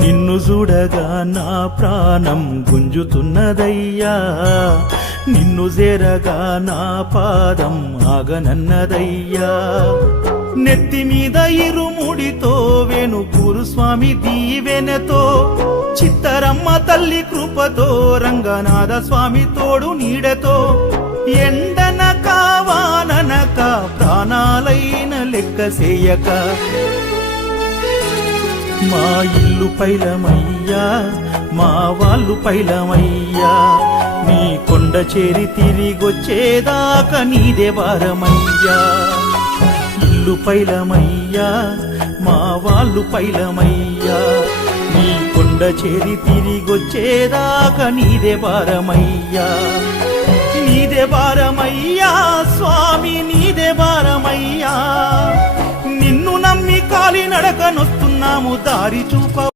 నిన్ను చూడగా నా ప్రాణం గుంజుతున్నదయ్యా, నిన్ను చేరగా నా పాదం ఆగనన్నదయ్యా. నెత్తి మీద ఇరుముడితో వేణుకూరు స్వామి దీవెనతో, చిత్తరమ్మ తల్లి కృపతో, రంగనాథ స్వామి తోడు నీడతో, ఎండనక వాననక ప్రాణాలైన లెక్క చేయక మా ఇల్లు పైలమయ్యా, మా వాళ్ళు పైలమయ్యా. నీ కొండ చేరి తిరిగొచ్చేదాకా నీదే భారమయ్యా. ఇల్లు పైలమయ్యా, మా వాళ్ళు పైలమయ్యా. నీ కొండ చేరి తిరిగొచ్చేదాకా నీదే భారమయ్యా. నీదే భారమయ్యా స్వామి, నీదే భారమయ్యా. నిన్ను నమ్మి కాలి నడకనొస్తున్నాము, దారి చూప